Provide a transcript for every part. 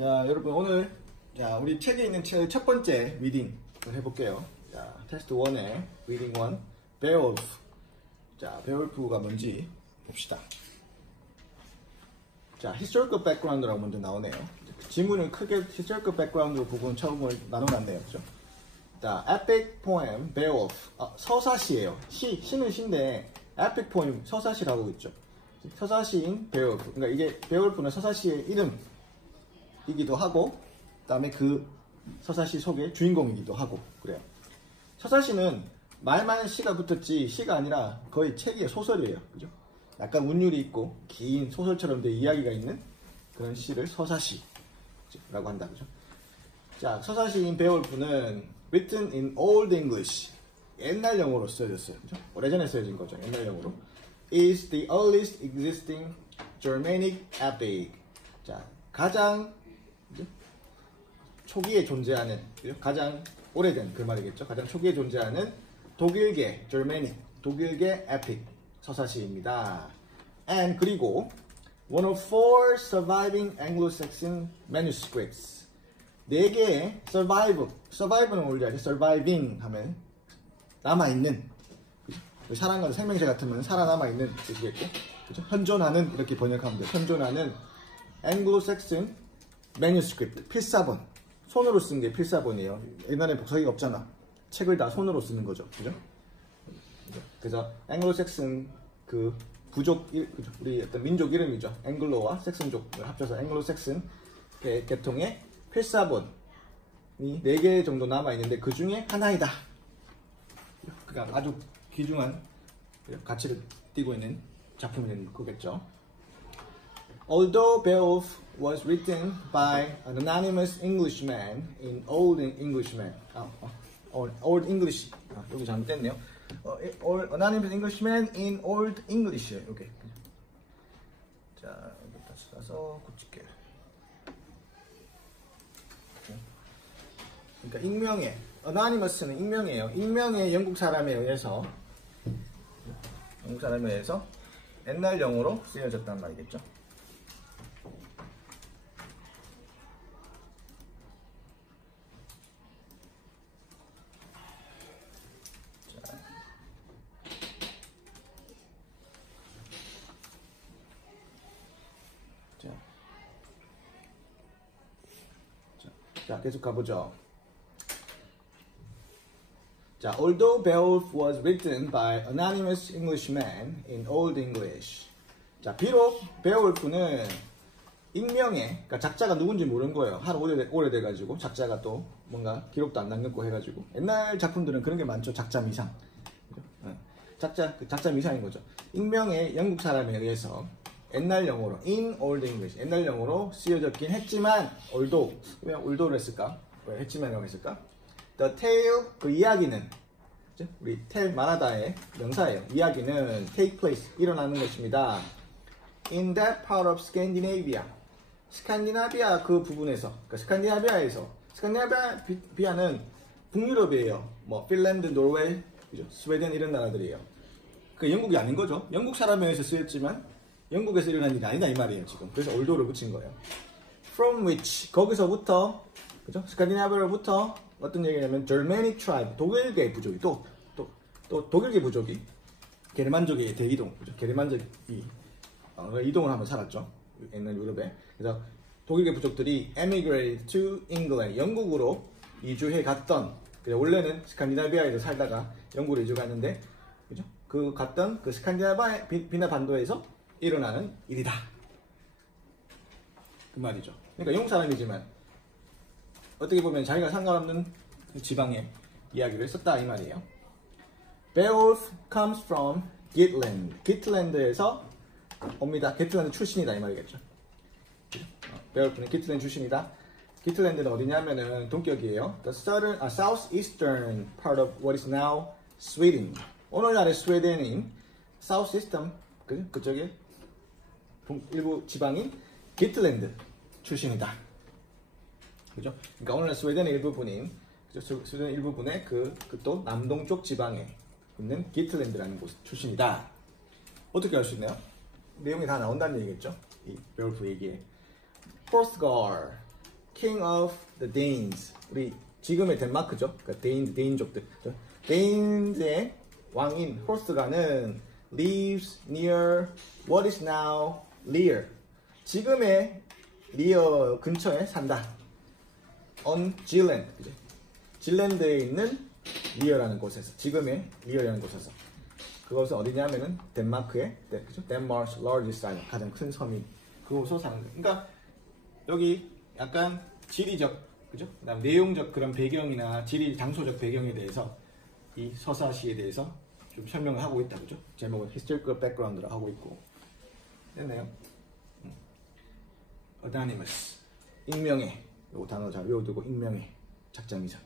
자, 여러분 오늘 우리 책에 있는 첫 번째 리딩을 해볼게요. 자, 테스트 1의 리딩 1, 베어울프. 자, 베어울프가 뭔지 봅시다. 자, historical background라고 먼저 나오네요. 지문을 크게 historical background로 부분 처음을 나눠놨네요. 그죠? 자, epic poem 베어울프. 서사시예요. 시는 시인데 epic poem 서사시라고 있죠. 서사시인 베어울프. 그러니까 이게 베어울프는 서사시의 이름이기도 하고, 그다음에 그 서사시 속의 주인공이기도 하고 그래요. 서사시는 말만 시가 붙었지 시가 아니라 거의 책의 소설이에요. 그죠? 약간 운율이 있고 긴 소설처럼 된 이야기가 있는 그런 시를 서사시라고 한다. 그죠? 자, 서사시인 베어울프는 written in Old English, 옛날 영어로 쓰여졌어요. 그죠? 오래전에 쓰여진 거죠. 옛날 영어로. is the earliest existing Germanic epic. 자, 가장 초기에 존재하는, 가장 오래된 그 말이겠죠. 가장 초기에 존재하는 독일계 Germanic, 독일계 epic 서사시입니다. And 그리고 one of four surviving Anglo-Saxon manuscripts. 4개의 survive는 뭘지 알죠? surviving 하면 남아있는, 살아가는 생명체 같으면 살아남아있는 뜻이겠고, 그죠? 현존하는, 이렇게 번역하면 돼요. 현존하는 Anglo-Saxon manuscript, 필사본. 손으로 쓴 게 필사본이에요. 옛날에 복사기가 없잖아. 책을 다 손으로 쓰는 거죠. 그죠? 그래서 앵글로색슨 그 부족, 우리 어떤 민족 이름이죠. 앵글로와 색슨족을 합쳐서 앵글로색슨 계통의 필사본이 4개 정도 남아있는데 그 중에 하나이다. 그러니까 아주 귀중한 가치를 띠고 있는 작품이 되는 거겠죠. Although Beowulf was written by an anonymous Englishman in Old Englishman, Old English, 여기 잘못됐네요. Anonymous Englishman in Old English. 오케이. 자, 여기 다시 가서 고칠게요. 그러니까 익명의, Anonymous는 익명이에요. 익명의 영국 사람에 의해서 옛날 영어로 쓰여졌단 말이겠죠. 자, 계속 가보죠. 자, although Beowulf was written by anonymous Englishmen in Old English. 자, 비록 베오울프는 익명의, 그러니까 작자가 누군지 모르는 거예요. 하도 오래돼가지고 작자가 또 뭔가 기록도 안 남겼고 해가지고 옛날 작품들은 그런 게 많죠. 작자 미상. 작자 미상인 거죠. 익명의 영국 사람에 의해서 옛날 영어로 in Old English, 옛날 영어로 쓰여졌긴 했지만 although, 왜 although를 했을까? 왜 했지만이라고 했을까? The tale, 그 이야기는, 우리 tell 말하다의 명사예요. 이야기는 take place, 일어나는 것입니다. In that part of Scandinavia, 스칸디나비아 그 부분에서, 그러니까 스칸디나비아는 북유럽이에요. 뭐 핀란드, 노르웨이, 그죠? 스웨덴 이런 나라들이에요. 그 영국이 아닌 거죠. 영국 사람에 의해서 쓰였지만 영국에서 일어난 일이 아니다 이 말이에요 지금. 그래서 올도를 붙인 거예요. From which, 거기서부터, 그죠? 스칸디나비아로부터 어떤 얘기냐면 Germanic tribe, 독일계 부족이 또 독일계 부족이 게르만족의 대이동, 그죠? 게르만족이 이동을 하면 살았죠. 옛날 유럽에. 그래서 독일계 부족들이 emigrated to England, 영국으로 이주해 갔던. 원래는 스칸디나비아에서 살다가 영국으로 이주 갔는데, 그죠? 그 갔던 그 스칸디나비아 반도에서 일어나는 일이다. 그 말이죠. 그러니까 영국 사람이지만 어떻게 보면 자기가 상관없는 지방의 이야기를 썼다 이 말이에요. Beowulf comes from Gitland. 기틀랜드에서 옵니다. 기틀랜드 출신이다 이 말이겠죠. 베올프는 기틀랜드 출신이다. 기틀랜드는 어디냐면은 동격이에요. The southeastern part of what is now Sweden. 오늘날의 스웨덴인 southeastern, 그쪽에 일부 지방인 기틀랜드 출신이다. 그죠? 그러니까 오늘날 스웨덴의 일부분인, 그죠? 스웨덴 일부분의 또 남동쪽 지방에 있는 기틀랜드라는 곳 출신이다. 어떻게 알 수 있나요? 내용이 다 나온다는 얘기겠죠? 이 베올프 얘기에. 포르투갈, king of the Danes. 우리 지금의 덴마크죠. 그러니까 데인족들. 데인즈의 왕인 호스가는 lives near what is now Leer. 지금의 리어 근처에 산다. on Zealand. 그죠? 질랜드에 있는 리어라는 곳에서, 지금의 리어라는 곳에서. 그것은 어디냐면은 덴마크의, 그죠? Denmark's largest island, 가장 큰 섬이 그곳으로 사는 거예요. 그러니까 여기 약간 지리적, 그죠? 그다음 내용적 그런 배경이나 지리 장소적 배경에 대해서 이 서사시에 대해서 좀 설명을 하고 있다, 그죠? 제목은 historical background로 하고 있고. 됐나요? anonymous, 익명의, 요 단어 잘 외워두고, 익명의 작자미상.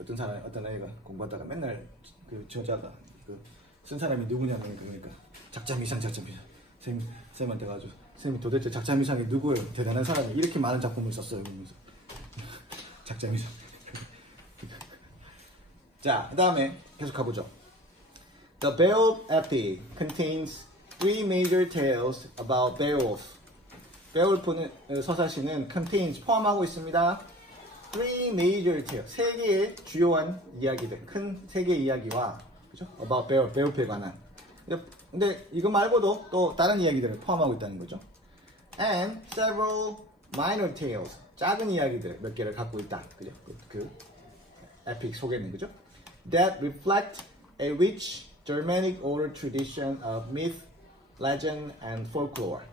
어떤 아이가 공부하다가 맨날 그 저자가 쓴 사람이 누구냐면 그러니까 작자미상. 쌤한테 가지고 쌤이 도대체 작자미상이 누구예요? 대단한 사람이 이렇게 많은 작품을 썼어요. 그러면서 작자미상. 자, 그 다음에 계속 가보죠. The Beowulf epic contains three major tales about Beowulf. 베올프는 서사시는 contains 포함하고 있습니다. Three major tales, 세 개의 주요한 이야기들, 큰 세 개의 이야기와, 그죠? About 베올프에 관한. 근데 이거 말고도 또 다른 이야기들을 포함하고 있다는 거죠. And several minor tales, 작은 이야기들 몇 개를 갖고 있다, 그죠? 그 에픽 속에는, 그죠? That reflect a rich Germanic oral tradition of myth, legend, and folklore.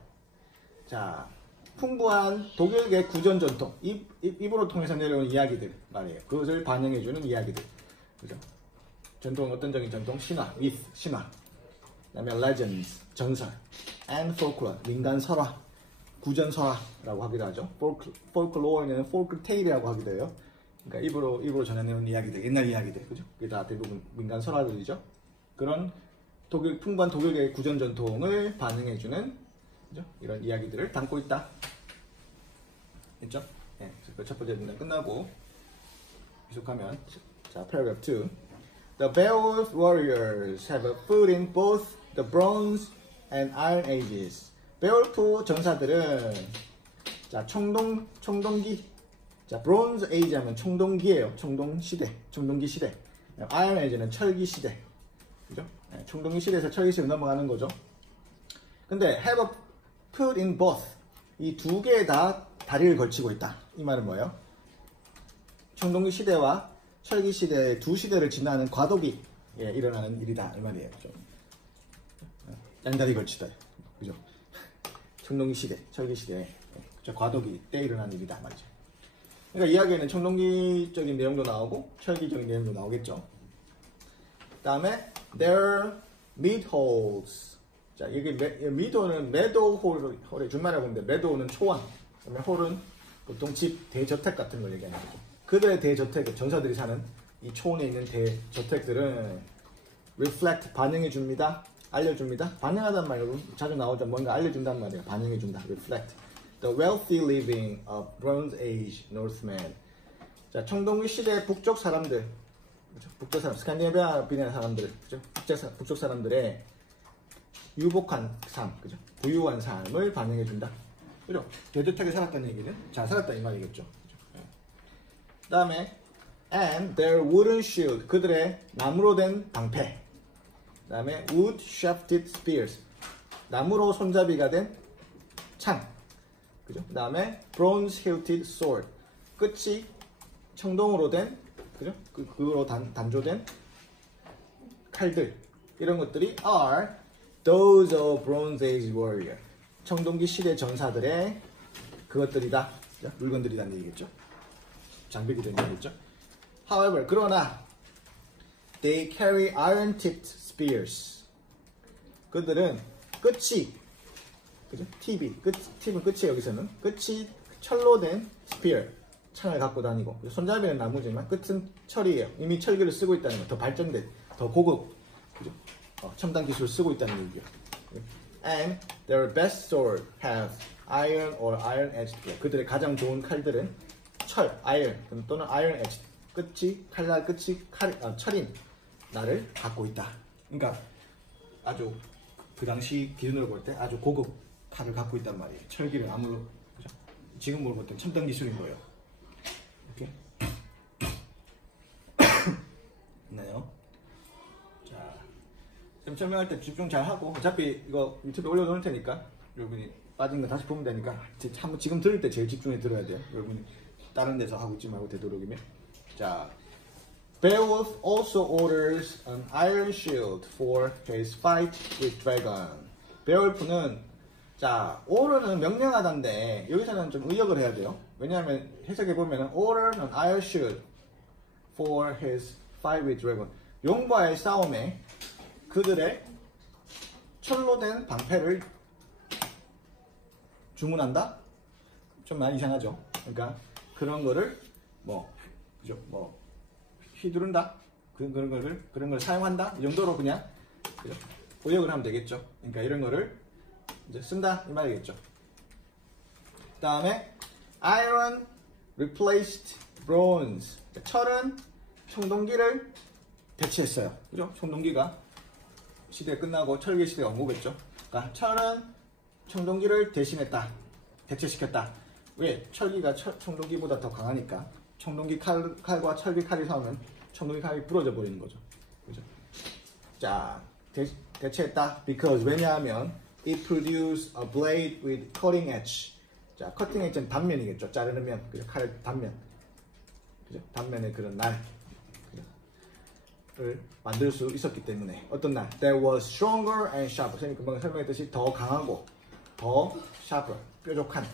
자, 풍부한 독일계 구전 전통, 입으로 통해서 내려온 이야기들 말이에요. 그것을 반영해주는 이야기들, 그죠? 전통, 어떤적인 전통, 신화, myth, 신화, 그다음에 legends, 전설, and folklore, 민간 설화, 구전 설화라고 하기도 하죠. folklore는 folk tale이라고 하기도 해요. 그러니까 입으로 전해내온 이야기들, 옛날 이야기들, 그죠? 그게 다 대부분 민간 설화들이죠. 그런 풍부한 독일계 구전 전통을 반영해주는, 그죠? 이런 이야기들을 담고 있다. 됐죠? 네, 첫 번째 문장 끝나고 계속하면, 자, paragraph 2. The Beowulf warriors have a foot in both the Bronze and Iron Ages. 베올프 전사들은, 자, 청동기. 자, Bronze Age 하면 청동기예요. 청동기 시대. Iron Age는 철기 시대. 그죠? 네, 청동기 시대에서 철기 시대로 넘어가는 거죠. 근데 have a foot in both. 이 두 개 다 다리를 걸치고 있다. 이 말은 뭐예요? 청동기 시대와 철기 시대의 두 시대를 지나는 과도기 일어나는 일이다. 이 말이에요. 좀 양다리 걸치다. 그죠? 청동기 시대, 철기 시대, 과도기 때 일어나는 일이다. 말이죠. 그러니까 이야기에는 청동기적인 내용도 나오고 철기적인 내용도 나오겠죠. 그 다음에 their mead holes. 자, 여기 미도는 meadow 홀의 준말이라고 하는데, meadow는 초원, 그다음에 홀은 보통 집, 대저택 같은 걸 얘기하는 거죠. 그들의 대저택, 전사들이 사는 이 초원에 있는 대저택들은 reflect, 반영해줍니다. 알려줍니다. 반영하단 말이고 자주 나오죠. 뭔가 알려준단 말이에요. 반영해준다. reflect. The wealthy living of Bronze Age Northmen. 자, 청동기 시대 북쪽 사람들, 그렇죠? 북쪽 사람, 스칸디네비아 사람들, 그죠? 북쪽 사람들의 유복한 삶, 그죠? 부유한 삶을 반영해준다. 그죠? 대저택에 살았다는 얘기는 잘 살았다 이 말이겠죠. 그죠? 그 다음에 and their wooden shield, 그들의 나무로 된 방패. 그 다음에 wood shafted spears, 나무로 손잡이가 된 창. 그죠? 그 다음에 bronze hilted sword, 끝이 청동으로 된, 그죠? 그거로 단조된 칼들. 이런 것들이 are those of Bronze Age warrior. 청동기 시대 전사들의 그것들이다. 물건들이란 얘기겠죠. 장비들이란 얘기겠죠. However, 그러나 they carry iron-tipped spears. 그들은 끝이, 그죠? 팁은 끝이, 여기서는 끝이 철로 된 spear, 창을 갖고 다니고, 손잡이는 나무지만 끝은 철이에요. 이미 철기를 쓰고 있다는 거, 더 발전된, 더 고급, 그죠? 첨단 기술을 쓰고 있다는 얘기예요. And their best sword have iron or iron edged. 그들의 가장 좋은 칼들은 철, iron 또는 iron edged. 칼날 끝이 철인 날을 갖고 있다. 그러니까 아주 그 당시 기준으로 볼 때 아주 고급 칼을 갖고 있단 말이에요. 철기를 나무로, 그죠? 지금 볼 땐 첨단 기술인 거예요. 이렇게. 있나요? 자, 지금 설명할 때 집중 잘 하고, 어차피 이거 유튜브에 올려놓을 테니까 여러분이 빠진 거 다시 보면 되니까 한번 지금 들을 때 제일 집중해 들어야 돼요. 여러분이 다른 데서 하고 있지 말고 되도록이면. 자, Beowulf also orders an iron shield for his fight with dragon. 베올프는 자, order는 명령하다인데 여기서는 좀 의역을 해야 돼요. 왜냐하면 해석해 보면은 order an iron shield for his fight with dragon. 용과의 싸움에 그들의 철로 된 방패를 주문한다? 좀 많이 이상하죠. 그러니까 그런 거를 그죠? 휘두른다? 그런 걸 사용한다? 이 정도로 그냥 그죠? 의역을 하면 되겠죠. 그러니까 이런 거를 이제 쓴다 이 말이겠죠. 그 다음에 iron replaced bronze. 철은 청동기를 대체했어요. 그죠? 청동기가 시대 끝나고 철기 시대가 온 거겠죠. 그러니까 철은 청동기를 대신했다. 대체시켰다. 왜? 철기가 청동기보다 더 강하니까. 청동기 칼과 철기 칼이 싸우면 청동기 칼이 부러져 버리는 거죠. 그죠? 자, 대체했다. Because 왜냐하면 it produced a blade with cutting edge. 자, cutting edge는 단면이겠죠. 자르는 면. 그죠? 칼 단면. 그죠? 단면의 그런 날. 을 만들 수 있었기 때문에 어떤 날 that was stronger and sharper. 선생님이 금방 설명했듯이 더 강하고 더 sharper, 뾰족한,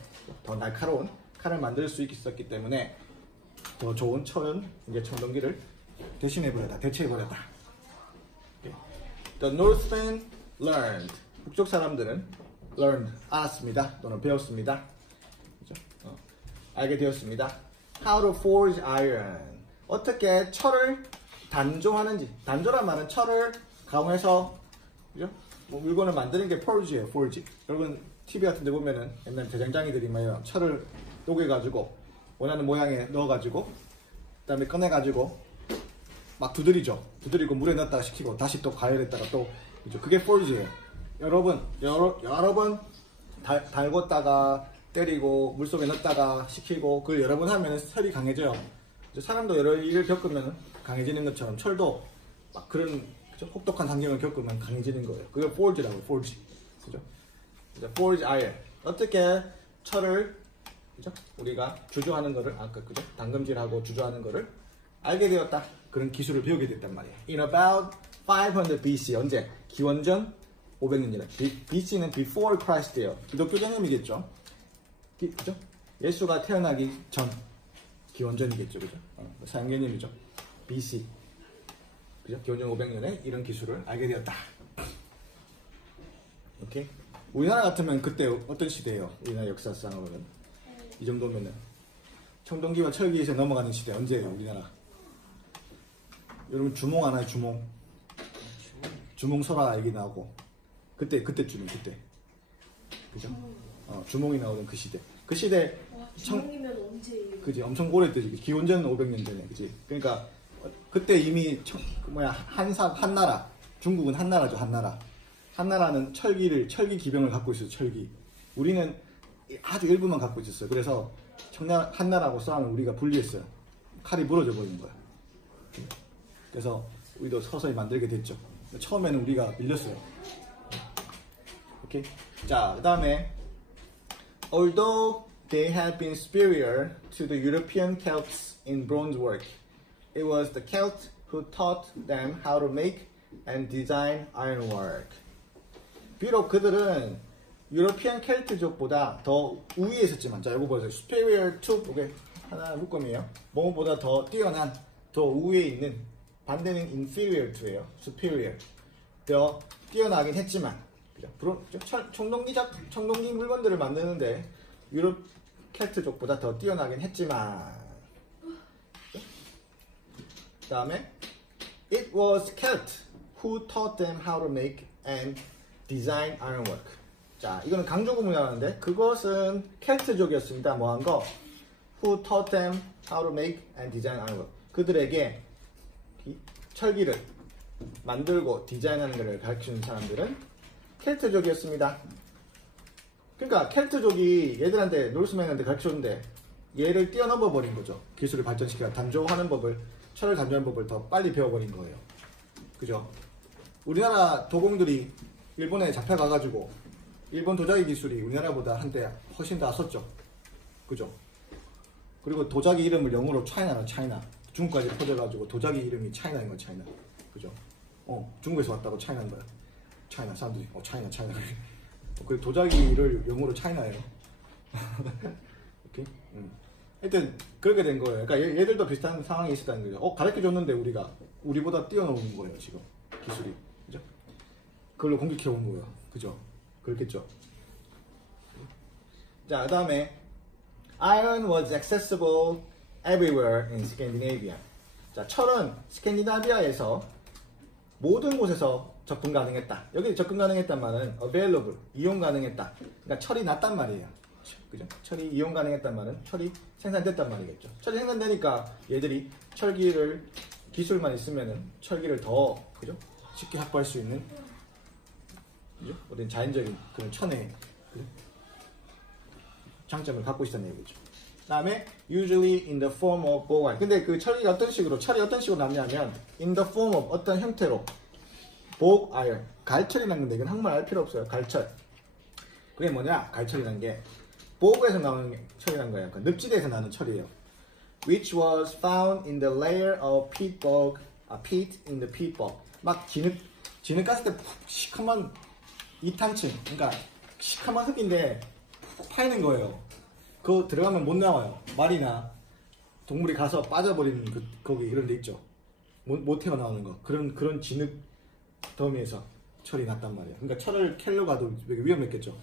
더 날카로운 칼을 만들 수 있었기 때문에 더 좋은 철은 이제 청동기를 대신해버렸다, 대체해버렸다. The Northmen learned. 북쪽 사람들은 learned, 알았습니다. 또는 배웠습니다. 그죠? 알게 되었습니다. How to forge iron. 어떻게 철을 단조하는지. 단조란 말은 철을 가공해서 그죠? 물건을 만드는 게 forge예요. forge. 여러분 TV 같은 데 보면은 옛날 대장장이들이 막 철을 녹여가지고 원하는 모양에 넣어가지고 그 다음에 꺼내가지고 막 두드리죠. 두드리고 물에 넣었다가 식히고 다시 또 가열했다가 또 그죠? 그게 forge예요. 여러 번 달궜다가 때리고 물속에 넣었다가 식히고 그걸 여러 번 하면 철이 강해져요. 사람도 여러 일을 겪으면 강해지는 것처럼 철도 막 그런 그죠? 혹독한 환경을 겪으면 강해지는 거예요. 그게 forge라고 forge. 그죠? forge iron. 어떻게 철을 그죠? 우리가 주조하는 거를 아까 그죠? 당금질하고 주조하는 거를 알게 되었다. 그런 기술을 배우게 됐단 말이에요. In about 500 BC. 언제? 기원전 500년이라. BC는 before Christ예요. 기독교 개념이겠죠. 그죠? 예수가 태어나기 전 기원전이겠죠. 그죠? 사용 개념이죠. BC. 그죠? 기원전 500년에 이런 기술을 알게 되었다. 오케이? 우리나라 같으면 그때 어떤 시대예요? 우리나라 역사상으로는. 이 정도면은. 청동기와 철기에서 넘어가는 시대 언제예요? 우리나라. 여러분 주몽 하나요? 주몽. 주몽 설화 얘기 나오고. 그때쯤이 그때. 그죠? 주몽이 나오던 그 시대. 그 시대. 와, 주몽이면 언제예요? 그지? 엄청 오래되지. 기원전 500년 전에. 그지? 그러니까 그때 이미 한나라. 중국은 한나라죠. 한나라. 한나라는 철기 기병을 갖고 있어요. 철기. 우리는 아주 일부만 갖고 있었어요. 그래서 한나라하고 싸우면 우리가 불리했어요. 칼이 부러져 버리는 거야. 그래서 우리도 서서히 만들게 됐죠. 처음에는 우리가 밀렸어요. 오케이. 자, 그 다음에 although they had been superior to the European Celts in bronze work, it was the Celts who taught them how to make and design ironwork. 비록 그들은 유러피안 켈트족보다 더 우위에 있었지만, 자, 이거 보세요. superior to, 이게 하나 묶음이에요. 뭐보다 더 뛰어난, 더 우위에 있는, 반대는 inferior to예요. superior. 더 뛰어나긴 했지만, 그죠? 청동기 물건들을 만드는데 유럽 켈트족보다 더 뛰어나긴 했지만, 그 다음에 it was Celt who taught them how to make and design ironwork. 자, 이거는 강조구문이라는데 그것은 켈트족이었습니다. 뭐한 거? Who taught them how to make and design ironwork. 그들에게 철기를 만들고 디자인하는 것을 가르치는 사람들은 켈트족이었습니다. 그러니까 켈트족이 얘들한테 노르스맨한테 가르쳐줬는데 얘를 뛰어넘어 버린 거죠. 기술을 발전시켜 단조하는 법을, 철을 단조하는 법을 더 빨리 배워버린 거예요. 그죠? 우리나라 도공들이 일본에 잡혀가가지고 일본 도자기 기술이 우리나라보다 한때 훨씬 더 앞섰죠. 그죠? 그리고 도자기 이름을 영어로 차이나는 차이나, 중국까지 퍼져가지고 도자기 이름이 차이나인 거야. 차이나. 그죠? 중국에서 왔다고 차이나인 거야. 차이나 사람들이 차이나. 그리고 도자기를 영어로 차이나예요. 오케이? 하여튼 그렇게 된 거예요. 그러니까 얘들도 비슷한 상황이 있었다는 거죠. 가르쳐줬는데 우리보다 뛰어넘은 거예요. 지금 기술이. 그죠? 그걸로 공격해 온 거예요. 그죠? 그렇겠죠. 자, 그 다음에 Iron was accessible everywhere in Scandinavia. 자, 철은 스캔디나비아에서 모든 곳에서 접근 가능했다. 여기 접근 가능했단 말은 available, 이용 가능했다. 그러니까 철이 났단 말이에요. 그죠? 철이 이용 가능했단 말은 철이 생산됐단 말이겠죠. 철이 생산되니까 얘들이 철기를 기술만 있으면은 철기를 더 그죠? 쉽게 확보할 수 있는 그죠? 어떤 자연적인 그런 천의 그죠? 장점을 갖고 있다는 얘기죠. 다음에 usually in the form of bauxite. 근데 그 철이 어떤 식으로 남냐면 in the form of 어떤 형태로 bauxite, 갈철이라는 건데 이건 한국말 알 필요 없어요. 갈철. 그게 뭐냐? 갈철이라는 게 보그에서 나오는 철이라는 거예요. 그러니까 늪지대에서 나는 철이에요. Which was found in the layer of peat in the peat bog. 막 진흙 깠을 때 시커먼 이탄층, 그러니까 시커먼 흙인데 푹 파이는 거예요. 그거 들어가면 못 나와요. 말이나 동물이 가서 빠져버리는 거기 이런 데 있죠. 못 태어나오는 거. 그런 진흙 더미에서 철이 났단 말이에요. 그러니까 철을 캐러 가도 되게 위험했겠죠.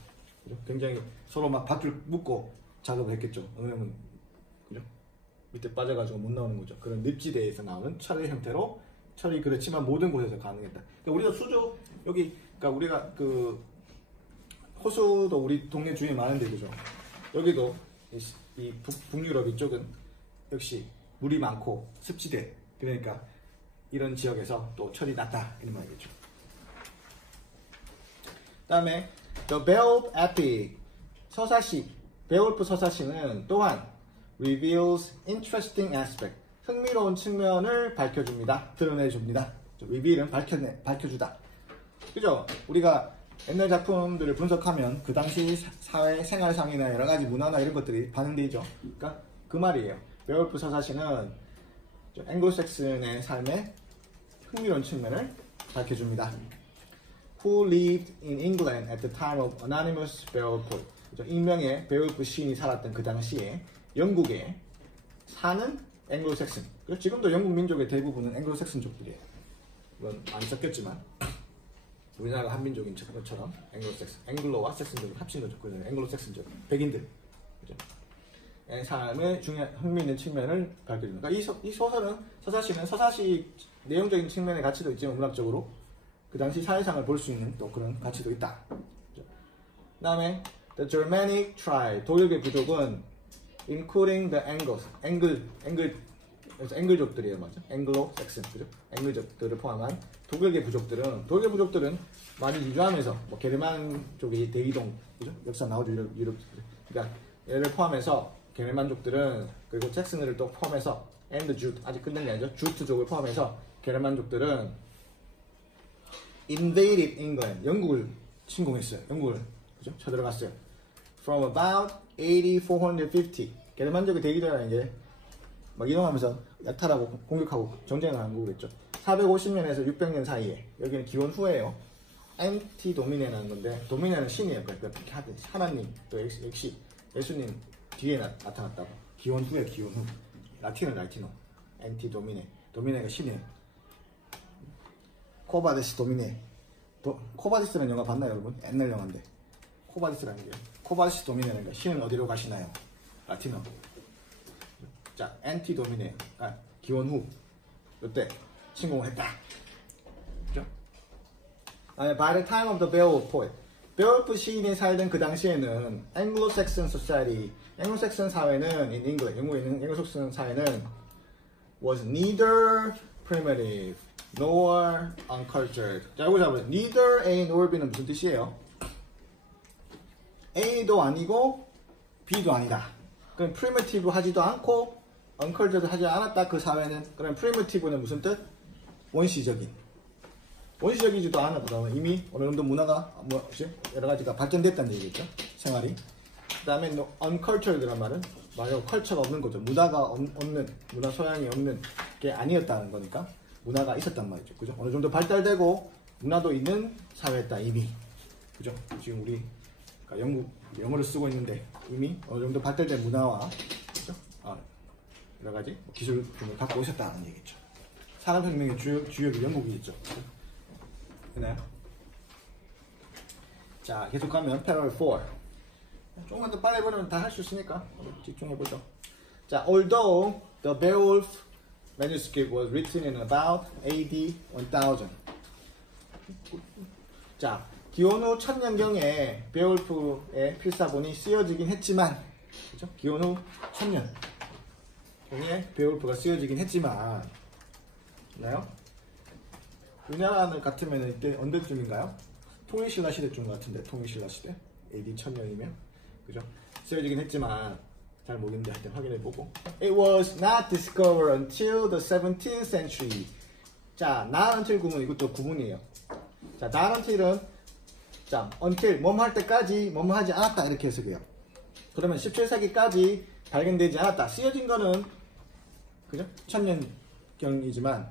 그죠? 굉장히 서로 막 밧줄 묶고 작업을 했겠죠. 왜냐면 그죠? 밑에 빠져가지고 못 나오는 거죠. 그런 늪지대에서 나오는 철의 형태로 철이 그렇지만 모든 곳에서 가능했다. 그러니까 우리가 수조 여기 그러니까 우리가 그 호수도 우리 동네 주위에 많은데 그죠? 여기도 이 북유럽 이쪽은 역시 물이 많고 습지대 그러니까 이런 지역에서 또 철이 났다 이런 말이겠죠. 다음에 The Beowulf Epic 서사시 베올프 서사시는 또한 reveals interesting aspect 흥미로운 측면을 밝혀줍니다. 드러내줍니다. reveal은 밝혀주다. 그죠? 우리가 옛날 작품들을 분석하면 그 당시 사회 생활상이나 여러 가지 문화나 이런 것들이 반영되죠. 그러니까 그 말이에요. 베올프 서사시는 앵글로색슨의 삶의 흥미로운 측면을 밝혀줍니다. Who lived in England at the time of anonymous Beowulf. 익명의 베올프 시인이 살았던 그 당시에 영국에 사는 앵글로색슨. 지금도 영국 민족의 대부분은 앵글로색슨족들이에요. 물론 안 섞였지만 우리나라가 한민족인 것처럼 앵글로색슨, 앵글로와 섹슨족을 합친 거죠. 그래서 앵글로색슨족, 백인들. 그죠? 삶의 중요한 흥미있는 측면을 밝혀줍니다. 그러니까 이 소설은 서사시 내용적인 측면의 가치도 있지만 문학적으로 그 당시 사회상을 볼 수 있는 또 그런 가치도 있다. 그 다음에 The Germanic tribe, 독일계 부족은 including the Angles, 앵글족들이에요, 맞죠? 앵글로색슨, 그죠? 앵글족들을 포함한 독일계 부족들은 많이 유주하면서 뭐 게르만 쪽이 대이동, 그죠? 역사 나오죠, 유럽. 그러니까 얘를 포함해서 게르만족들은 그리고 잭슨을 또 포함해서 and Jute, 아직 끝낸 게 아니죠? 주트족을 포함해서 게르만족들은 invaded England, 영국을 침공했어요. 영국을 그죠? 쳐들어갔어요. From about 8450, 게르만족이 되기 전에 막 이동하면서 약탈하고 공격하고 전쟁을 하는 거겠죠. 450년에서 600년 사이에 여기는 기원 후예요. 엔티 도미네라는 건데 도미네는 신이에요. 그러니까 하나님 또 역시 예수님 뒤에 나타났다고. 기원 후에 기원 후. 라틴어 엔티 도미네. 도미네가 신이에요. 코바디스 도미네. 코바디스라는 영화 봤나요, 여러분? 옛날 영화인데. 코바디스라는 게 코바디스 도미네라는 게 신은 어디로 가시나요? 라틴어. 자, 엔티 도미네. 기원 후. 이때 침공했다. 그죠? By the time of the Beowulf poet. 베올프 시인이 살던 그 당시에는 Anglo-Saxon society, 앵글로색슨 사회는 in England, 영국에 있는 앵글로색슨 사회는 was neither primitive nor uncultured. 자, 여기 잡으세요. neither A nor B는 무슨 뜻이에요? A도 아니고 B도 아니다. 그럼 프리미티브 하지도 않고 언컬처드 하지 않았다. 그 사회는. 그럼 프리미티브는 무슨 뜻? 원시적인. 원시적이지도 않아. 그러면 이미 어느 정도 문화가 여러 가지가 발전됐다는 얘기겠죠. 생활이. 그 다음에 uncultured란 말은 말로 컬처가 없는 거죠. 문화가 없는, 문화 소양이 없는 게 아니었다는 거니까 문화가 있었단 말이죠. 그죠? 어느 정도 발달되고 문화도 있는 사회였다 이미. 그죠? 지금 우리 영어를 쓰고 있는데 이미 어느 정도 발달된 문화와 그죠? 여러 가지 기술을 갖고 오셨다는 얘기죠. 산업혁명의 주역이 영국이겠죠. 되나요? 자, 계속 가면 paragraph 4. 조금만 더 빨리 보면 다 할 수 있으니까 집중해보죠. 자, although the Beowulf manuscript was written in about AD 1000. 자, 기원후 1000년경에 베올프의 필사본이 쓰여지긴 했지만, 그죠? 기원후 1000년경에 베올프가 쓰여지긴 했지만, 있나요? 우리나라 같으면 이때 언제쯤인가요? 통일신라 시대쯤 같은데, 통일신라 시대? AD 1000년이면? 그죠? 쓰여지긴 했지만 잘 모르겠는데 하여튼 확인해보고 It was not discovered until the 17th century. 자, not until 구문 이것도 구문이에요. 자, not until은 자, until 뭐뭐 할 때까지 뭐뭐 하지 않았다 이렇게 해석해요. 그러면 17세기까지 발견되지 않았다. 쓰여진 거는 그죠? 1000년경이지만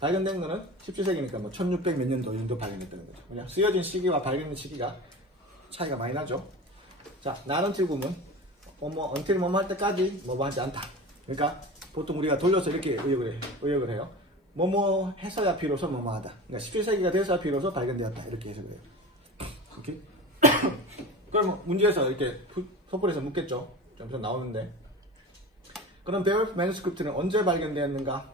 발견된 거는 17세기니까 뭐 1600 몇 년도 정도 발견됐다는 거죠. 그냥 쓰여진 시기와 발견된 시기가 차이가 많이 나죠. 자, 나는 til구문 until 뭐뭐 할 때까지 뭐뭐 하지 않다. 그러니까 보통 우리가 돌려서 이렇게 의역을 해요. 뭐뭐 해서야 비로소 뭐뭐 하다. 그러니까 17세기가 돼서야 비로소 발견되었다. 이렇게 해석을 해요. 오케이? 그럼 문제에서 이렇게 소풀에서 묻겠죠. 좀 나오는데. 그럼 베올프 매뉴스크립트는 언제 발견되었는가?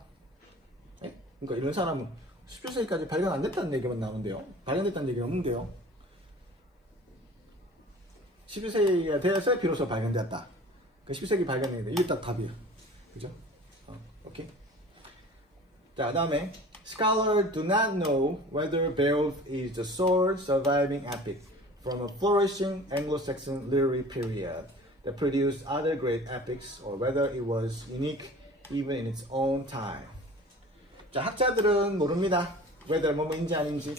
예? 그러니까 이런 사람은 17세기까지 발견 안 됐다는 얘기만 나오는데요. 발견됐다는 얘기가 없는데요. 11세기가 되어서 비로소 발견되었다. 11세기 발견했는데 이게 딱 답이에요. 그죠? 오케이. 자, 그 다음에 Scholars do not know whether Beowulf is the sole surviving epic from a flourishing Anglo-Saxon literary period that produced other great epics or whether it was unique even in its own time. 자, 학자들은 모릅니다. whether 뭐뭐인지 아닌지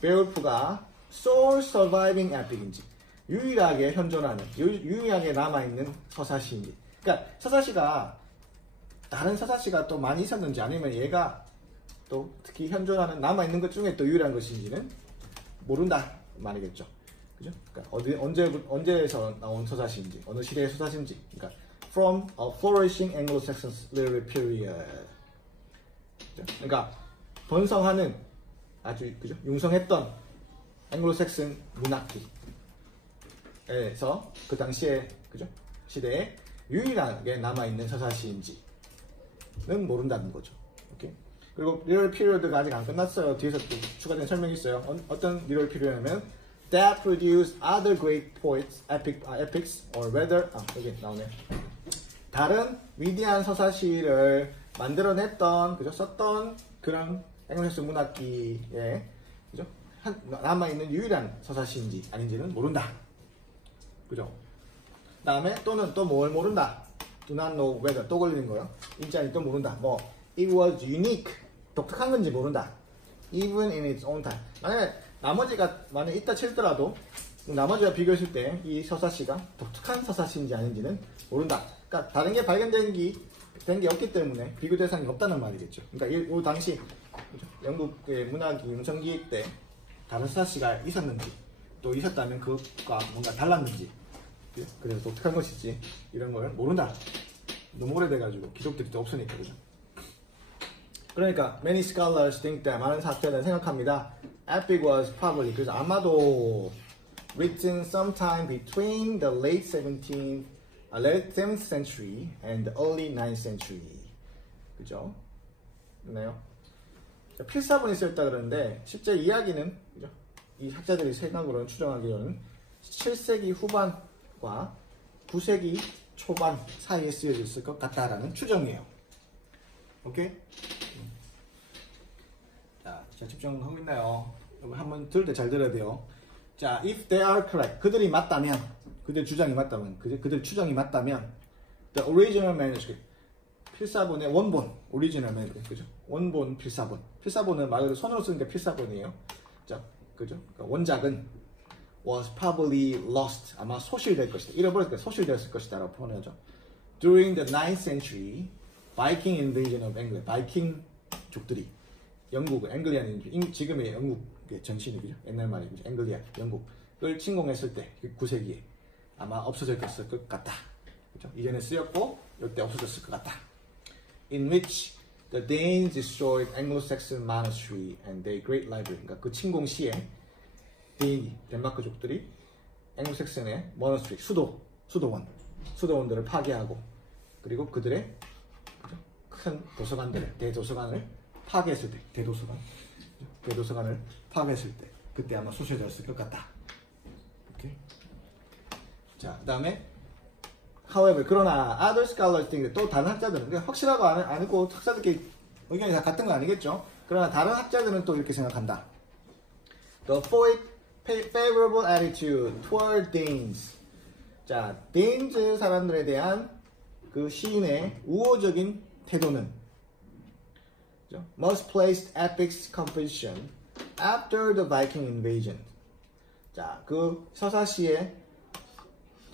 베올프가 sole surviving epic인지 유일하게 현존하는, 유일하게 남아있는 서사시인지. 그러니까 서사시가 다른 서사시가 또 많이 있었는지 아니면 얘가 또 특히 현존하는 남아있는 것 중에 또 유일한 것인지는 모른다 말이겠죠. 그죠? 그러니까 언제에서 나온 서사시인지, 어느 시대의 서사시인지. 그러니까 from a flourishing Anglo-Saxon literary period. 그죠? 그러니까 번성하는 아주 그죠? 융성했던 앵글로색슨 문학기. 에서 그 당시에 그죠? 시대에 유일하게 남아있는 서사시인지는 모른다는 거죠. 오케이? 그리고 리얼 피리어드가 아직 안 끝났어요. 뒤에서 또 추가된 설명이 있어요. 어떤 리얼 피리어드냐면 that produced other great poets, epics, or whether 여기 나오네. 다른 위대한 서사시를 만들어냈던 그죠? 썼던 그런 앵글로색슨 문학기에 그죠? 남아있는 유일한 서사시인지 아닌지는 모른다. 그죠? 다음에 또는 또 뭘 모른다. Do not know whether 또 걸리는 거요. 인지 아니 또 모른다. 뭐 it was unique 독특한 건지 모른다. Even in its own time. 만약에 있다 칠더라도 나머지와 비교했을 때 이 서사시가 독특한 서사시인지 아닌지는 모른다. 그러니까 다른 게 발견된 게 없기 때문에 비교 대상이 없다는 말이겠죠. 그러니까 이 당시 영국의 문학이 융성기 때 다른 서사시가 있었는지 또 있었다면 그것과 뭔가 달랐는지 그래서 독특한 것이지 이런 걸 모른다. 너무 오래돼가지고 기록들이 또 없으니까. 그죠? 그러니까 many scholars think that 많은 학자들은 생각합니다. Epic was probably 그래서 아마도 written sometime between the late 7th century and the early 9th century. 그죠? 됐나요? 필사본이 쓰였다 그러는데 실제 이야기는 그죠? 이 학자들이 생각으로는 추정하기로는 7세기 후반과 9세기 초반 사이에 쓰여졌을 것 같다라는 추정이에요. 오케이? 자, 집중하고 있나요? 한번 들을 때 잘 들어야 돼요. 자, if they are correct, 그들이 맞다면, 그들 주장이 맞다면, 그들 추정이 맞다면, the original manuscript, 필사본의 원본, original manuscript, 그죠? 원본 필사본. 필사본은 말 그대로 손으로 쓰는 게 필사본이에요. 자, 그죠? 그러니까 원작은 was probably lost, 아마 소실될 것이다. 잃어버렸을 소실되었을 것이다라고 표현하죠. During the 9th century, Viking invasion of England, 바이킹족들이 영국을, 앵글리안, 지금의 영국의 전신이 그죠? 옛날 말이죠. 앵글리안, 영국을 침공했을 때, 9세기에 아마 없어졌을 것 같다. 그죠? 이전에 쓰였고, 이때 없어졌을 것 같다. In which the Danes destroyed Anglo-Saxon monastery and their great library. 그러니까 그 침공 시에 덴마크족들이 앵글로색슨의 monastery, 수도원들을 파괴하고, 그리고 그들의 큰 도서관들을, 대도서관을 파괴했을 때, 대도서관을 파괴했을 때, 그때 아마 소실되었을 것 같다. 오케이. 자, 그 다음에 however, 그러나 other scholars think, 또 다른 학자들은, 확실하고 않고 학자들끼리 의견이 다 같은 건 아니겠죠. 그러나 다른 학자들은 또 이렇게 생각한다. The favorable attitude toward Danes. 자, Danes 사람들에 대한 그 시인의 우호적인 태도는 misplaced epics composition after the Viking invasion. 자, 그 서사시의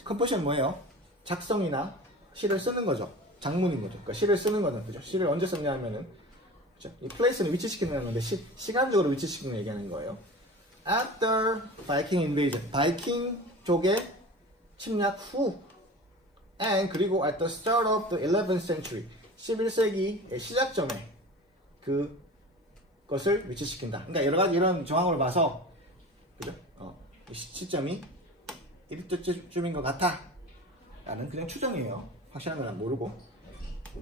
컴포지션 뭐예요? 작성이나 시를 쓰는 거죠. 작문인 거죠. 그러니까 시를 쓰는 거는 그죠. 시를 언제 썼냐 하면은 그죠? 이 place는 위치시키는 건데 시간적으로 위치시키는 거 얘기하는 거예요. After Viking invasion, 바이킹 족의 침략 후, and 그리고 at the start of the 11th century, 11세기의 시작점에 그것을 위치시킨다. 그러니까 여러 가지 이런 정황을 봐서 그죠? 시점이 이때쯤인 것 같아. 라는 그냥 추정이에요. 확실한 건 모르고.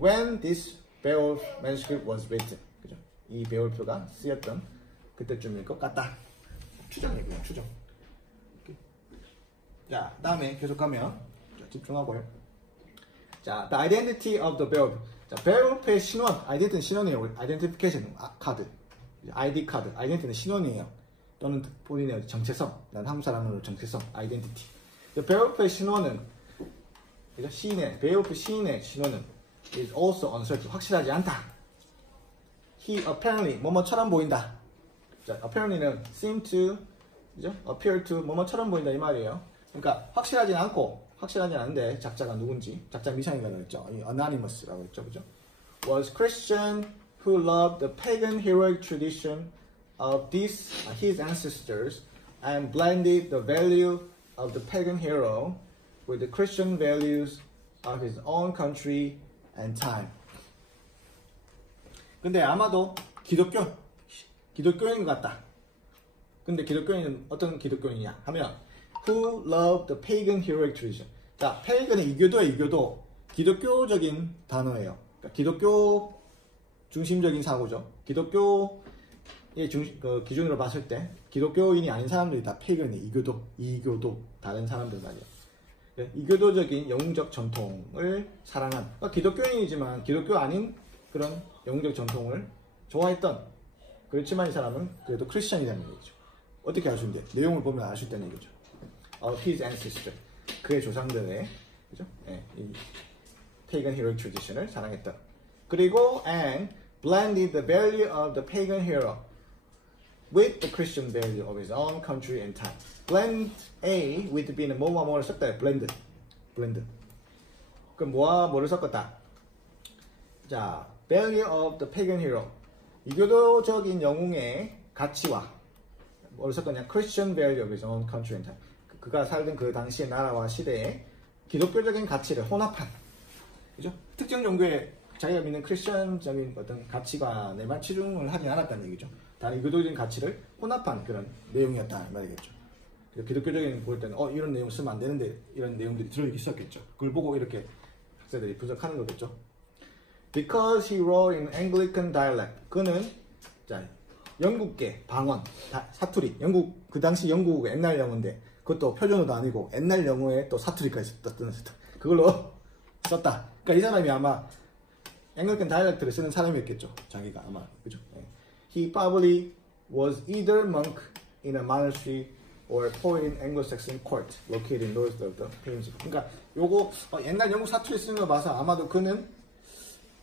When this Beowulf manuscript was written, 그죠? 이 베올프가 쓰였던 그때쯤일 것 같다. 추정이에요, 그냥 추정. 자, 다음에 계속 가면 집중하고요. 자, the identity of the Beowulf. 자, Beowulf의 신원, identity는 신원이에요. identification 카드, ID 카드. identity는 신원이에요. 또는 본인의 정체성. 난 한국 사람으로 정체성, identity. Beowulf의 신원은 베올프 시인의 신원은 is also uncertain, 확실하지 않다. He apparently, 뭐뭐처럼 보인다. 자, apparently는 seem to, 그죠? appear to, 뭐뭐처럼 보인다 이 말이에요. 그러니까 확실하지 않은데 작자가 누군지, 작자 미샤이가 그랬죠. anonymous라고 했죠, 그죠? Was Christian who loved the pagan heroic tradition of his ancestors and blended the value of the pagan hero with the Christian values of his own country and time. 근데 아마도 기독교인 것 같다. 근데 기독교인은 어떤 기독교인이냐 하면 who loved the pagan heroic tradition. 자, pagan은 이교도 기독교적인 단어예요. 그러니까 기독교 중심적인 사고죠. 기독교의 기준으로 봤을 때 기독교인이 아닌 사람들이 다 pagan이 이교도 다른 사람들 말이에요. 이교도적인 영웅적 전통을 사랑한, 그러니까 기독교인이지만 기독교 아닌 그런 영웅적 전통을 좋아했던, 그렇지만 이 사람은 그래도 크리스천이라는 얘기죠. 어떻게 알 수 있는데? 내용을 보면 알 수 있다는 얘기죠. His ancestor, 그의 조상들의 그죠? 네, 이 pagan heroic tradition을 사랑했던. 그리고 and blended the value of the pagan hero with the Christian value of his own country and time. blend A with B는 뭐를 섞다. blend. 그럼 뭐를 섞었다? 자, value of the pagan hero. 이교도적인 영웅의 가치와 뭐를 섞었냐? Christian value of his own country and time. 그가 살던 그 당시의 나라와 시대의 기독교적인 가치를 혼합한, 그죠? 특정 종교에 자기가 믿는 크리스천적인 어떤 가치관에만 치중을 하지 않았다는 얘기죠. 다른 이교도적인 가치를 혼합한 그런 내용이었다 말이겠죠. 기독교적인 볼 때는 이런 내용 쓰면 안 되는데 이런 내용들이 들어 있었겠죠. 그걸 보고 이렇게 학자들이 분석하는 거겠죠. Because he wrote in Anglican dialect. 그는 자, 영국계 방언, 사투리. 영국 그 당시 영국 옛날 영어인데 그것도 표준어도 아니고 옛날 영어에 또 사투리까지 썼던 그걸로 썼다. 그러니까 이 사람이 아마 앵글리칸 다이렉트를 쓰는 사람이었겠죠. 자기가 아마 그죠. He probably was either monk in a monastery or poet in Anglo-Saxon court located north of the Thames. 그러니까 요거 옛날 영국 사투리 쓰는 거 봐서 아마도 그는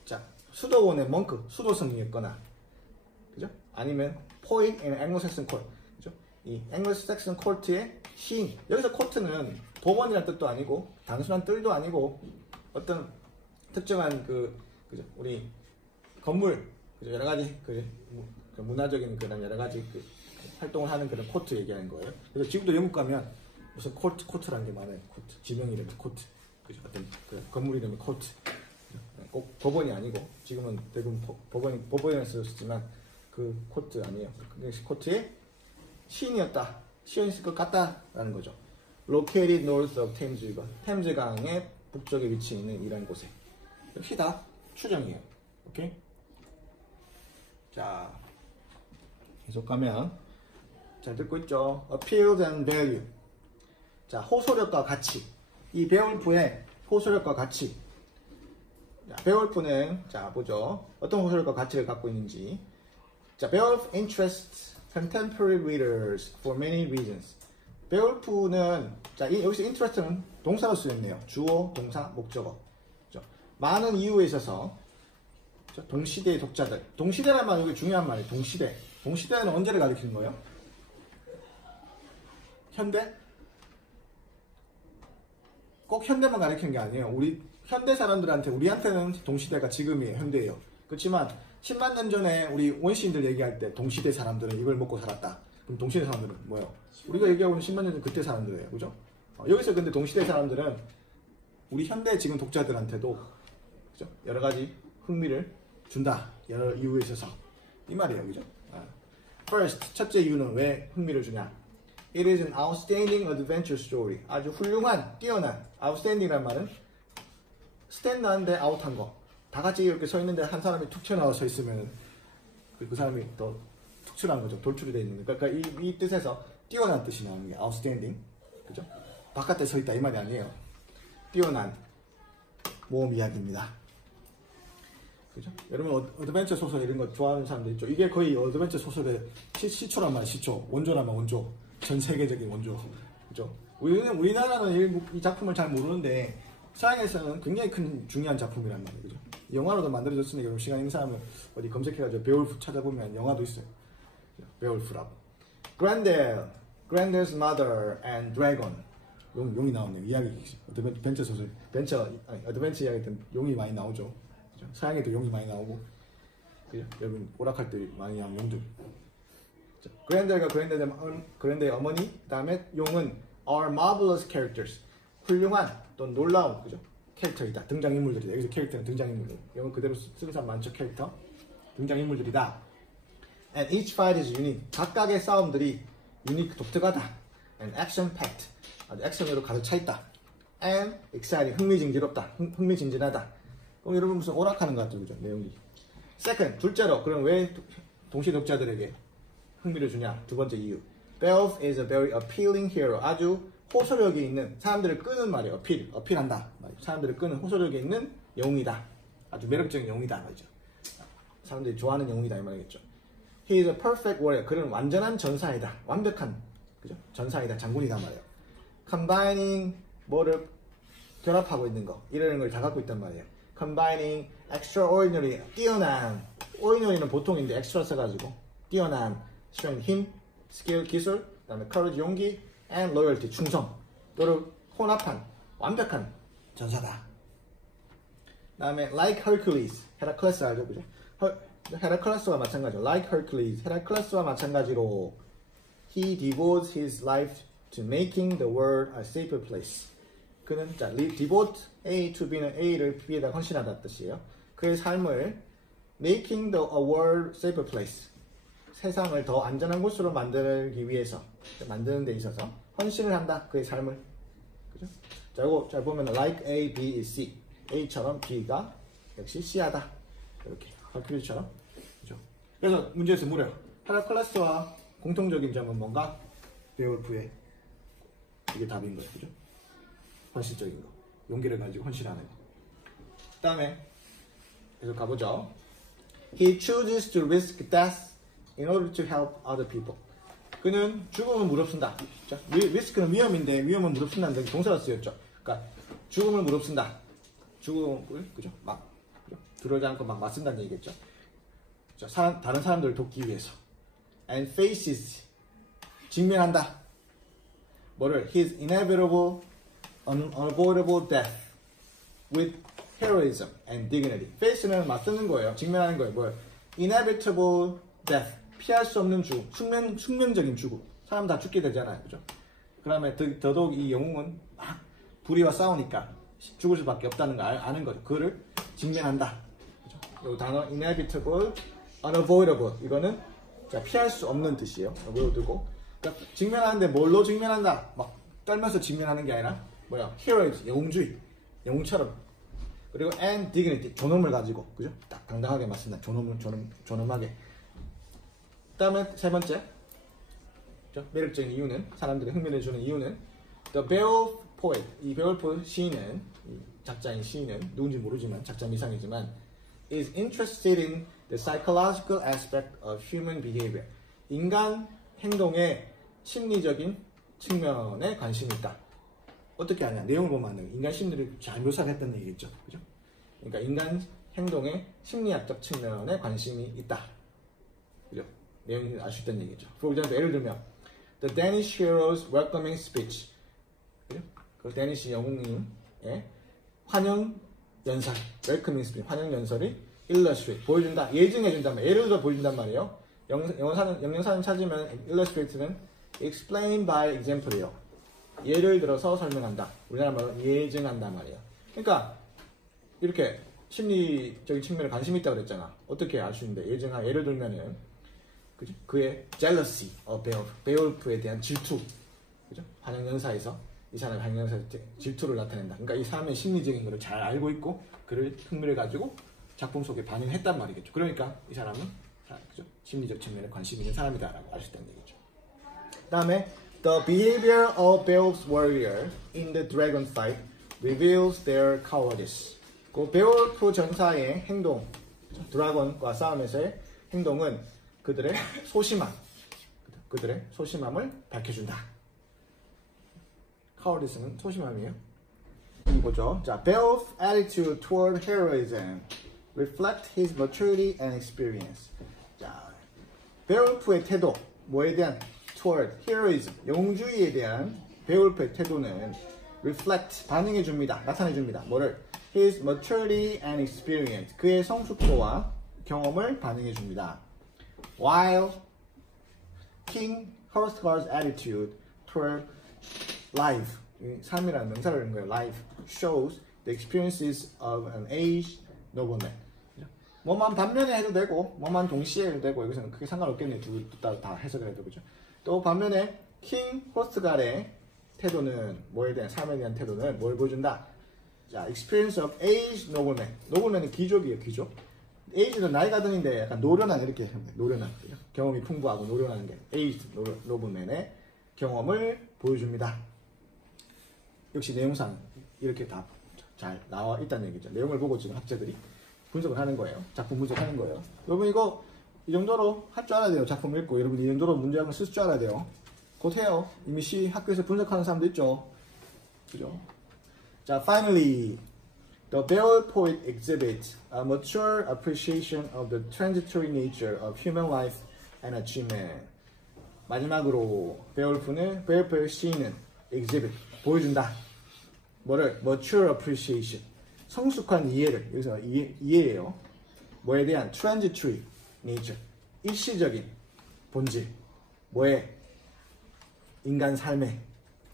자 수도원의 멍크 수도성이었거나 그죠? 아니면 poet in Anglo-Saxon court 그죠? 이 Anglo-Saxon court의 시인 여기서 court는 도원이란 뜻도 아니고 단순한 뜰도 아니고 어떤 특정한 그죠? 우리 건물 그죠? 여러 가지 그 문화적인 그런 여러 가지 그 활동을 하는 그런 코트 얘기하는 거예요. 그래서 지금도 영국 가면 무슨 코트라는 게 많아요. 코트 지명 이름이 코트 그죠? 어떤 그 건물 이름이 코트 꼭 법원이 아니고 지금은 대부분 법원에서 쓰지만 그 코트 아니에요. 그 코트의 시인이었다. 시인일 것 같다라는 거죠. Located north of Thames River. 템즈강의 북쪽에 위치해 있는 이런 곳에. 역시 다 추정이에요. 오케이? 자, 계속 가면 잘 듣고 있죠? Appeal and value. 자, 호소력과 가치. 이 베올프의 호소력과 가치. 자, 베올프는 자 보죠. 어떤 호소력과 가치를 갖고 있는지. 자, 베올프 interests contemporary readers for many reasons. 베올프는 자 여기서 interest는 동사로 쓰였네요. 주어, 동사, 목적어. 그렇죠? 많은 이유에 있어서 그렇죠? 동시대의 독자들. 동시대란 말 여기 중요한 말이에요. 동시대. 동시대는 언제를 가리키는 거예요? 현대? 꼭 현대만 가리키는 게 아니에요. 우리 현대 사람들한테 우리한테는 동시대가 지금이에요. 현대예요. 그렇지만 10만 년 전에 우리 원시인들 얘기할 때 동시대 사람들은 이걸 먹고 살았다. 그럼 동시대 사람들은 뭐예요? 우리가 얘기하고 있는 10만 년 전 그때 사람들이에요. 그죠? 여기서 근데 동시대 사람들은 우리 현대 지금 독자들한테도 그죠? 여러 가지 흥미를 준다. 여러 이유에 있어서. 이 말이에요. 그죠? First, 첫째 이유는 왜 흥미를 주냐? It is an outstanding adventure story. 아주 훌륭한, 뛰어난, outstanding란 말은 스탠드한데 아웃한 거. 다 같이 이렇게 서 있는데 한 사람이 툭 튀어나와 서 있으면 그 사람이 더 특출한 거죠. 돌출이 되어 있는 거. 그러니까 이 뜻에서 뛰어난 뜻이 나오는 게 outstanding. 그죠? 바깥에 서 있다 이 말이 아니에요. 뛰어난 모험 이야기입니다. 그죠? 여러분 어드벤처 소설 이런 거 좋아하는 사람들 있죠. 이게 거의 어드벤처 소설의 시초란 말이에요. 시초. 원조란 말 원조. 전 세계적인 원조. 그죠? 우리나라는 이 작품을 잘 모르는데 서양에서는 굉장히 큰 중요한 작품이란 말이에요. 그죠? 영화로도 만들어졌으니까 여러분 시간 있는 사람은 어디 검색해가지고 베올프 찾아보면 영화도 있어요. 베올프라고. Grendel's Mother and Dragon. 용이 나오네요. 이야기 어드벤처 소설. 어드벤처 이야기 때는 용이 많이 나오죠. 그죠? 서양에도 용이 많이 나오고. 그죠? 여러분 오락할 때 많이 나오는 용들. 그랜델과 그랜델의 어머니, 그 다음에 용은 are marvelous characters. 훌륭한 또 놀라운 그죠? 캐릭터이다. 등장인물들이다. 여기서 캐릭터는 등장인물들. 영어 그대로 쓰는 사람 많죠. 캐릭터. 등장인물들이다. And each fight is unique. 각각의 싸움들이 unique, 독특하다. And action-packed. 아주 액션으로 가득 차있다. And exciting. 흥미진진하다. 그럼 여러분 무슨 오락하는 것 같죠? 그죠? 내용이. Second. 둘째로. 그럼 왜 동시 독자들에게 흥미를 주냐? 두 번째 이유. Beowulf is a very appealing hero. 아주 호소력이 있는 사람들을 끄는 말이에요. 어필한다. 사람들을 끄는 호소력이 있는 영웅이다. 아주 매력적인 영웅이다 말이죠. 사람들이 좋아하는 영웅이다 이 말이겠죠. He is a perfect warrior. 그는 완전한 전사이다. 완벽한 그죠? 전사이다. 장군이다 말이에요. Combining 뭐를 결합하고 있는 거 이런 걸 다 갖고 있단 말이에요. Combining extraordinary 뛰어난 ordinary는 보통인데 extra 써가지고 뛰어난 strength 힘, skill 기술, 그다음에 courage 용기 and loyalty 충성 또를 혼합한 완벽한 전사다. 그다음에 like Hercules 헤라클레스 알죠 그죠? 헤라클레스와 마찬가지로 like Hercules 헤라클레스와 마찬가지로 he devotes his life to making the world a safer place. 그는 자 devote A to B는 A를 B에다 헌신하다 뜻이에요. 그의 삶을 making the a world safer place 세상을 더 안전한 곳으로 만들기 위해서 만드는 데 있어서 헌신을 한다. 그의 삶을 그죠? 자 이거 잘 보면 like A, B is C A처럼 B가 역시 C하다. 이렇게 hercules처럼 그죠? 그래서 문제에서 물어요. 헤라클레스와 공통적인 점은 뭔가? 베올프의 이게 답인 거예요. 그죠? 헌신적인 거 용기를 가지고 헌신하는 거. 그 다음에 계속 가보죠. He chooses to risk death in order to help other people. 그는 죽음을 무릅쓴다. 자, 리스크는 위험인데 위험은 무릅쓴다는 게 동사가 쓰였죠. 그러니까 죽음을 무릅쓴다. 죽음을 그죠? 막 그죠? 두려워하지 않고 막 맞선다는 얘기겠죠. 자, 다른 사람들을 돕기 위해서. And faces 직면한다. 뭐를? His inevitable, unavoidable death with heroism and dignity. face는 맞서는 거예요. 직면하는 거예요. 뭐예요? inevitable death. 피할 수 없는 죽음. 숙명적인 죽음. 사람 다 죽게 되잖아요. 그죠? 그 다음에 더더욱 이 영웅은 막 불의와 싸우니까 죽을 수밖에 없다는 걸 아는 거죠. 그거를 직면한다. 그죠? 이 단어 inevitable, unavoidable. 이거는 자, 피할 수 없는 뜻이에요. 외워두고. 그러니까 직면하는데 뭘로 직면한다? 막 떨면서 직면하는 게 아니라 뭐야? heroism, 영웅주의. 영웅처럼. 그리고 and dignity, 존엄을 가지고. 그죠? 딱 당당하게 맞습니다. 존엄하게. 그 다음에 세 번째. 매력적인 이유는, 사람들이 흥미를 주는 이유는 The Beowulf Poet, 이 베올프 시인은, 이 작자인 시인은 누군지 모르지만 작자 미상이지만 is interested in the psychological aspect of human behavior. 인간 행동의 심리적인 측면에 관심이 있다. 어떻게 하냐? 내용을 보면 안 돼요. 인간 심리를 잘 묘사를 했다는 얘기겠죠. 그죠? 그러니까 인간 행동의 심리학적 측면에 관심이 있다. 그죠? 내용이 알 수 있다는 얘기죠. For example, 예를 들면 The Danish hero's welcoming speech. 그죠? 그 데니시 영웅님의 환영 연설, welcoming speech, 환영 연설이 illustrate, 보여준다, 예증해준단 말이에요. 예를 들어 보여준단 말이에요. 영영사는 찾으면 illustrate는 explain by example이에요. 예를 들어서 설명한다. 우리나라 말로 예증한단 말이에요. 그러니까 이렇게 심리적인 측면에 관심이 있다고 그랬잖아. 어떻게 알 수 있는데 예를 들면은 그죠? 그의 jealousy of 베올프에 대한 질투. 그죠? 환영연사에서 이 사람의 환영연사에서 질투를 나타낸다. 그러니까 이 사람의 심리적인 것을 잘 알고 있고 그를 흥미를 가지고 작품 속에 반영했단 말이겠죠. 그러니까 이 사람은 그죠? 심리적 측면에 관심 있는 사람이다라고 알 수 있다는 얘기죠. 그 다음에 The behavior of Beowulf's warrior in the dragon fight reveals their cowardice. 그 베올프 전사의 행동, 드라곤과 싸움에서의 행동은 그들의 소심함을 밝혀준다. cowardice는 소심함이에요. 이거죠. 자, Beowulf's attitude toward heroism reflect his maturity and experience. 자, 베올프의 태도, 뭐에 대한 toward heroism, 영웅주의에 대한 베올프의 태도는 reflect, 반영해줍니다. 나타내줍니다. 뭐를? his maturity and experience, 그의 성숙도와 경험을 반영해줍니다. While King Hrothgar's attitude toward life, 삶이라는 명사를 넣은 거예요. life shows the experiences of an aged nobleman. 뭐만 반면에 해도 되고, 뭐만 동시에 해도 되고, 여기서는 크게 상관없겠네요. 둘 다 해석을 해도, 그죠? 또 반면에 킹 호스트갈의 태도는, 뭐에 대한, 삶에 대한 태도는 뭘 보여준다? 자, experience of aged nobleman. nobleman은 귀족이에요, 귀족. age는 나이가 드는데 약간 노련한, 이렇게 노련한, 그죠? 경험이 풍부하고 노련한 게 aged nobleman의 경험을 보여줍니다. 역시 내용상 이렇게 다 잘 나와 있다는 얘기죠. 내용을 보고 지금 학자들이 분석을 하는 거예요. 작품 분석하는 거예요. 여러분 이거 이 정도로 할 줄 알아야 돼요. 작품 읽고 여러분 이 정도로 문제학을 쓸 줄 알아야 돼요. 곧 해요. 이미 학교에서 분석하는 사람도 있죠. 그죠? 자, finally, the Beowulf poet exhibits a mature appreciation of the transitory nature of human life and achievement. 마지막으로 베올프의 시인은 exhibit, 보여준다. 뭐를? mature appreciation, 성숙한 이해를, 여기서 이해예요. 뭐에 대한? transitory nature, 일시적인 본질. 뭐에? 인간 삶에,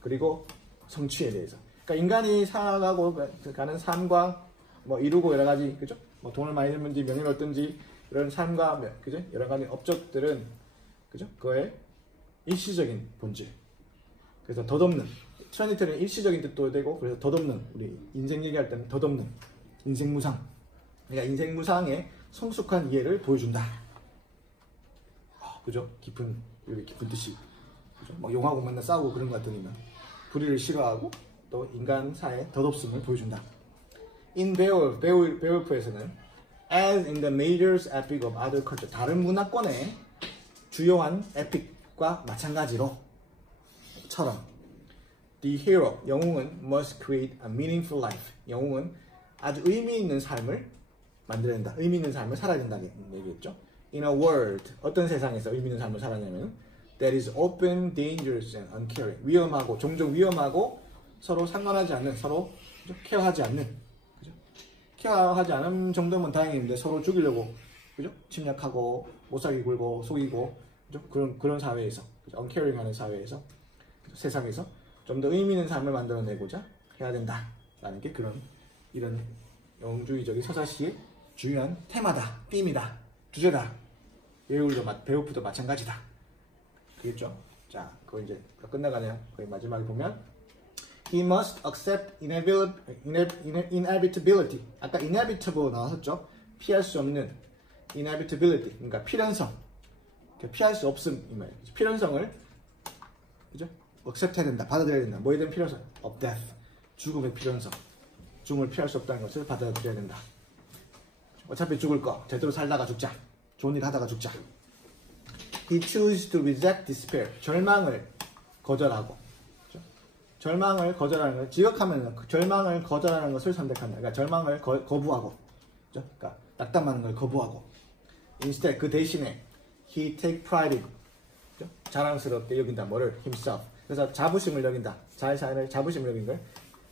그리고 성취에 대해서. 그러니까 인간이 살아가고 가는 삶과 뭐 이루고 여러 가지, 그죠? 뭐 돈을 많이 벌든지 명예를 얻든지 이런 삶과, 그죠? 여러 가지 업적들은, 그죠? 그거의 일시적인 본질. 그래서 덧없는, 트랜지터는 일시적인 뜻도 되고, 그래서 덧없는, 우리 인생 얘기할 때는 덧없는 인생무상. 그러니까 인생무상의 성숙한 이해를 보여준다. 그죠? 깊은 뜻이. 그죠? 막 용하고 맨날 싸우고 그런 것 같더니만 불의를 싫어하고 또 인간사의 덧없음을 보여준다. In 베올프에서는 as in the major epic of other culture, 다른 문화권의 주요한 에픽과 것과 마찬가지로 처럼 The hero, 영웅은 must create a meaningful life. 영웅은 아주 의미 있는 삶을 만들어낸다. 의미 있는 삶을 살아야 된다는 얘기겠죠. In a world, 어떤 세상에서 의미 있는 삶을 살아내면 that is open, dangerous, and uncaring. 위험하고, 종종 위험하고 서로 상관하지 않는, 서로 그죠? 케어하지 않는, 그죠? 케어하지 않은 정도면 다행인데 서로 죽이려고, 그죠? 침략하고, 못살게 굴고, 속이고, 그죠? 그런 사회에서, 그죠? uncaring하는 사회에서, 그죠? 세상에서 좀 더 의미 있는 삶을 만들어내고자 해야 된다라는 게 이런 영웅주의적인 서사시의 중요한 테마다, 띠입니다, 주제다. 배우프도 마찬가지다. 그겠죠? 자, 그거 이제 끝나가네요. 거의 마지막에 보면 He must accept inevitability. 아까 inevitable 나왔었죠? 피할 수 없는 inevitability. 그러니까 필연성. 피할 수 없음 이 말이에요. 필연성을 그죠? accept 해야 된다. 받아들여야 된다. 뭐에 대한 필연성? of death. 죽음의 필연성. 죽음을 피할 수 없다는 것을 받아들여야 된다. 어차피 죽을 거. 제대로 살다가 죽자. 좋은 일 하다가 죽자. He chooses to reject despair. 절망을 거절하고. 그렇죠? 절망을 거절하는 걸 지역하면 절망을 거절하는 것을 선택한다. 그러니까 절망을 거부하고. 그렇죠? 그러니까 낙담하는 걸 거부하고. Instead 그 대신에 he take pride in. 그렇죠? 자랑스럽게 여긴다. 뭐를? himself. 그래서 자부심을 여긴다. 자신을 자부심을 여긴 걸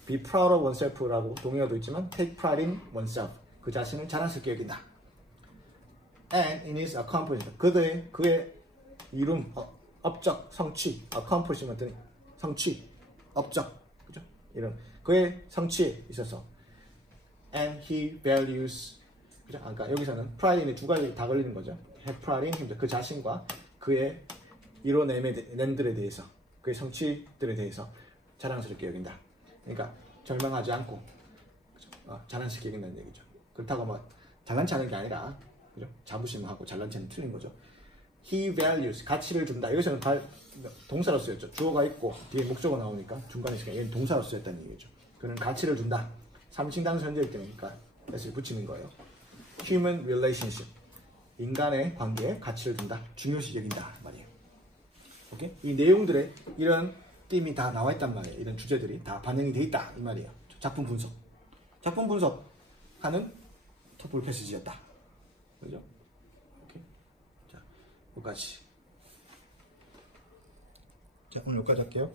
be proud of oneself라고 동의어도 있지만 take pride in oneself. 그 자신을 자랑스럽게 여긴다. And in his accomplishment. 그의 이룸, 업적, 성취, accomplishment는 성취, 업적, 그죠? 이런 그의 성취에 있어서 and he values, 그죠? 아까 여기서는 pride인의 두 가지 다 걸리는 거죠. have pride in himself, 그 자신과 그의 이뤄냄들에 대해서, 그의 성취들에 대해서 자랑스럽게 여긴다. 그러니까 절망하지 않고 그죠? 자랑스럽게 여긴다는 얘기죠. 그렇다고 뭐 잘난치 않은 게 아니라 그죠? 자부심하고 잘난치는 틀린 거죠. He values, 가치를 준다. 여기서는 동사로 쓰였죠. 주어가 있고 뒤에 목적어 나오니까 중간에 있으니까 얘는 동사로 쓰였다는 얘기죠. 그는 가치를 준다. 삼칭당수 현재일 때니까 s를 붙이는 거예요. Human relationship, 인간의 관계에 가치를 준다. 중요시 여긴다 말이에요. 오케이? 이 내용들에 이런 띠이 다 나와 있단 말이에요. 이런 주제들이 다 반영이 돼 있다 이 말이에요. 작품 분석하는 토플 패시지였다. 그죠? 오케이. 자, 여기까지. 자, 오늘 여기까지 할게요.